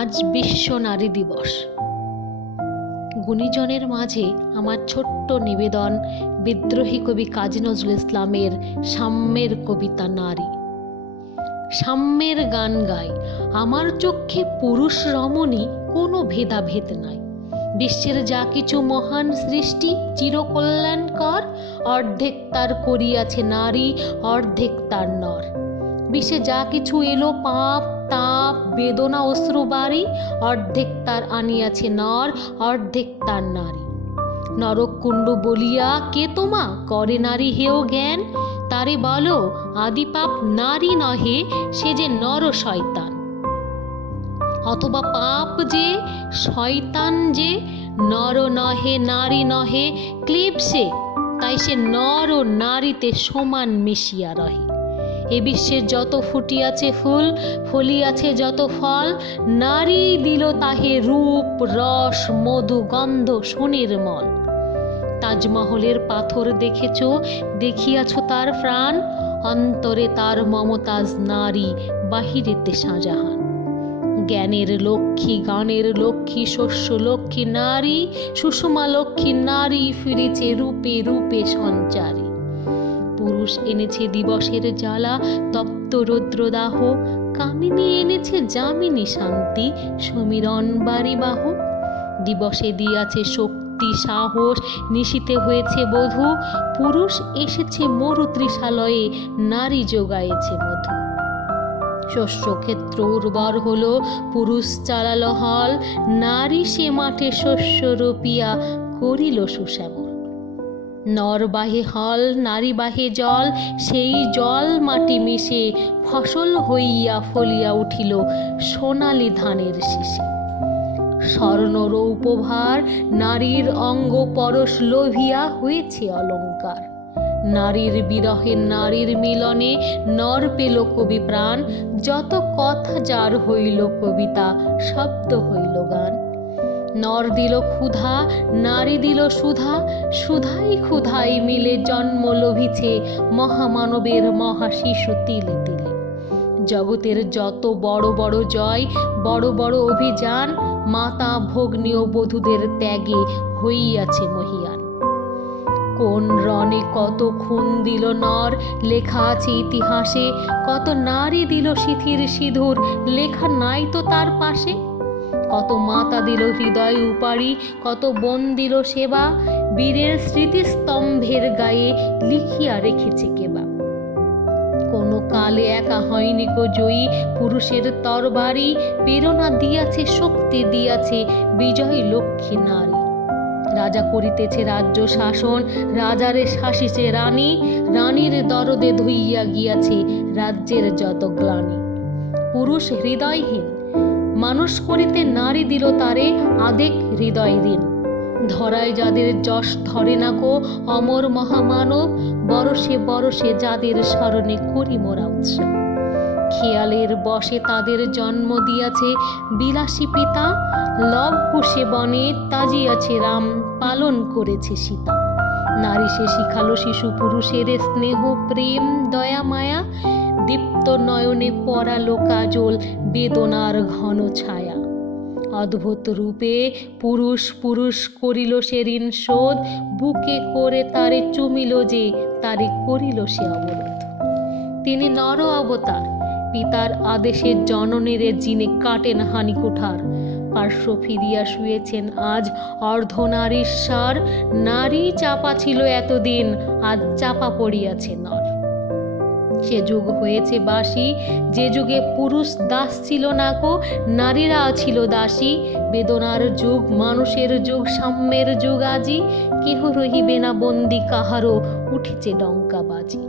আজ বিশ্ব নারী দিবস। গুণীজনের মাঝে আমার ছোট্ট নিবেদন বিদ্রোহী কবি কাজী নজরুল ইসলামের সাম্যের কবিতা নারী। সাম্যের গান গাই, আমার চক্ষে পুরুষ রমণী কোনো ভেদাভেদ নাই। বিশ্বের যা কিছু মহান সৃষ্টি চিরকল্যাণকর, অর্ধেক তার করিয়াছে নারী, অর্ধেক তার নর। বিশ্বে যা কিছু এলো পাপ তাপ বেদনা অশ্রু বাড়ি, অর্ধেক তার আনিয়াছে নর, অর্ধেক তার নারী। নরককুণ্ড বলিয়া কে তোমা করে নারী হেয় জ্ঞান, তারে বলো আদিপাপ নারী নহে, সে যে নর শয়তান। অথবা পাপ যে শয়তান যে নর নহে নারী নহে, ক্লেবসে তাই সে নর ও নারীতে সমান মিশিয়া রহে। এ বিশ্বের যত ফুটিয়াছে ফুল ফলিয়াছে যত ফল, নারী দিল তাহে রূপ রস মধু গন্ধ সুনির্মল। তাজমহলের পাথর দেখেছ, দেখিয়াছ তার প্রাণ, অন্তরে তার মমতাজ নারী, বাহিরেতে শাহজাহান। জ্ঞানের লক্ষ্মী গানের লক্ষ্মী শস্য লক্ষ্মী নারী, সুষমা লক্ষ্মী নারী ফিরেছে রূপে রূপে সঞ্চারী। পুরুষ এনেছে দিবসের জ্বালা তপ্ত রৌদ্রদাহ, কামিনী এনেছে যামিনী শান্তি সমীরণ বাড়িবাহ। দিবসে দিয়াছে শক্তি সাহস, নিশীতে হয়েছে বধূ, পুরুষ এসেছে মরু ত্রিশালয়ে, নারী যোগায়েছে মধু। শস্যক্ষেত্র উর্বর হলো, পুরুষ চালালো হল, নারী সে মাঠে শস্য রোপিয়া করিল সুশ্যামল। নর বাহে হল নারী বাহে জল, সেই জল মাটি মিশে ফসল হইয়া ফলিয়া উঠিল সোনালি ধানের শীষে। স্বর্ণ রৌপভার নারীর অঙ্গ পরশ লোভিয়া হয়েছে অলঙ্কার। নারীর বিরহে নারীর মিলনে নর পেল কবি প্রাণ, যত কথা যার হইল কবিতা শব্দ হইল গান। নর দিল ক্ষুধা নারী দিল সুধা, সুধাই ক্ষুধাই মিলে জন্ম লভিছে মহামানবের মহাশিশু তিলে তিলে। জগতের যত বড় বড় জয় বড় বড় অভিযান, মাতা ভগ্নী ও বধূদের ত্যাগে হইয়াছে মহীয়ান। কোন রণে কত খুন দিল নর লেখা আছে ইতিহাসে, কত নারী দিল সিথির সিঁদুর লেখা নাই তো তার পাশে। কত মাতা দিল হৃদয় উপাড়ি, কত বোন দিল সেবা, বীরের স্মৃতিস্তম্ভের গায়ে লিখিয়া রেখেছে কেবা। কোনো কালে একা হয়নি কো জয়ী পুরুষের তরবারি, প্রেরণা দিয়াছে শক্তি দিয়াছে বিজয় লক্ষ্মী নারী। রাজা করিতেছে রাজ্য শাসন, রাজারে শাসিছে রানী, রানীর দরদে ধুইয়া গিয়াছে রাজ্যের যত গ্লানি। পুরুষ হৃদয়হীন মানুষ করিতে নারী দিল তারে আদেক হৃদয় ঋণ। ধরায় যাদের যশ ধরে না কো অমর মহামানব, বরসে বরসে যাদের স্মরণে করি মোরা উৎসব। খেয়ালের বশে তাদের জন্ম দিয়াছে বিলাসী পিতা, লব কুশে বনে তাজিয়াছে রাম পালন করেছে সীতা। নারী সে শিখালো শিশু পুরুষের স্নেহ প্রেম দয়া মায়া, দীপ্ত নয়নে পরালো কাজল বেদনার ঘন ছায়া। অদ্ভুত রূপে পুরুষ পুরুষ করিল সে ঋণ শোধ, বুকে করে তারে চুমিল যে তারে করিল সে অবরোধ। তিনি নর অবতার, পিতার আদেশে জননীরে জিনে কাটেন হানি কুঠার। পার্শ্ব ফিরিয়া শুয়েছেন আজ অর্ধনারীশ্বর, নারী চাপা ছিল এতদিন আজ চাপা পড়িয়াছে নর। সে যুগ হয়েছে বাসি যে যুগে পুরুষ দাস ছিল না কো, নারীরা ছিল দাসী। বেদনার যুগ মানুষের যুগ সাম্যের যুগ আজি, কেহ রহিবে না বন্দি কাহারও উঠেছে ডঙ্কা বাজি।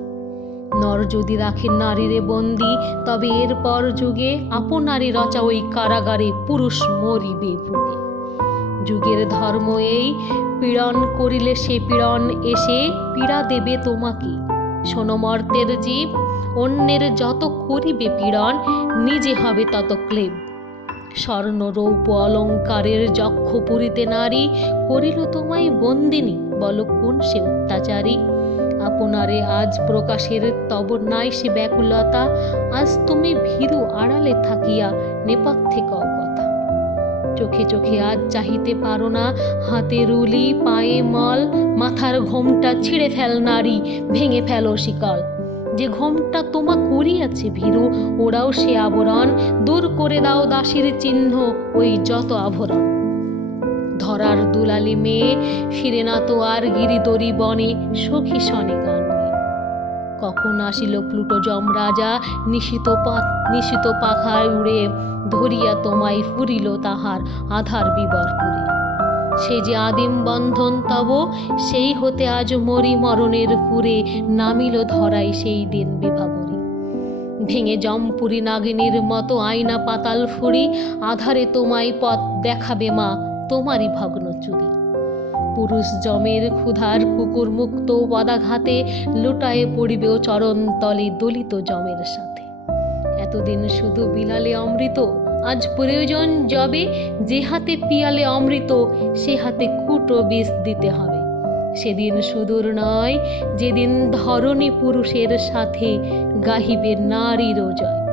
নর যদি রাখেন নারীরে বন্দি, তবে এরপর যুগে আপনারই রচা ওই কারাগারে পুরুষ মরিবে ভুগে। যুগের ধর্ম এই, পীড়ন করিলে সে পীড়ন এসে পীড়া দেবে তোমাকে। শোনো মর্তের জীব, অন্যের যত করিবে পীড়ন নিজে হবে তত ক্লেব। স্বর্ণ রৌপ অলঙ্কারের যক্ষ পুরীতে নারী করিল তোমায় বন্দিনী, বলো কোন সে অত্যাচারী। আপনারে আজ প্রকাশের তব নাই সে ব্যাকুলতা, আজ তুমি ভীরু আড়ালে থাকিয়া নেপথ্যে কও কথা। চোখে চোখে আজ চাহিতে পারো না, হাতে রুলি পায়ে মল, মাথার ঘোমটা ছিঁড়ে ফেল নারী, ভেঙে ফেলো শিকল। যে ঘোমটা তোমা করিয়াছে ভীরু, ওরাও সে আবরণ, দূর করে দাও দাসীর চিহ্ন ওই যত আভরণ। ধরার দুলালি মেয়ে ফিরে না তো আর গিরিতরি বনে, সখী সনে গান গেয়ে। কখন আসিল প্লুটো যমরাজা, নিশিত পাখায় উড়ে, ধরিয়া তোমায় ফুরিল তাহার আধার বিবর পুরে। সে যে আদিম বন্ধন তব, সেই হতে আজ মরি মরণের পুরে, নামিল ধরাই সেই দিন বিভাবরী। ভেঙে জমপুরি নাগিনীর মতো আয়না পাতাল ফুরি, আধারে তোমায় পথ দেখাবে মা তোমারই ভগ্ন চুরি। পুরুষ জমের ক্ষুধার কুকুর মুক্ত পদাঘাতে, লুটায়ে পড়িবেও চরণ তলে দলিত জমের সাথে। এতদিন শুধু বিলালে অমৃত, আজ প্রয়োজন যবে, যে হাতে পিয়ালে অমৃত সে হাতে কুটো বিষ দিতে হবে। সেদিন সুদূর নয় যেদিন ধরণী পুরুষের সাথে গাহিবে নারীর জয়।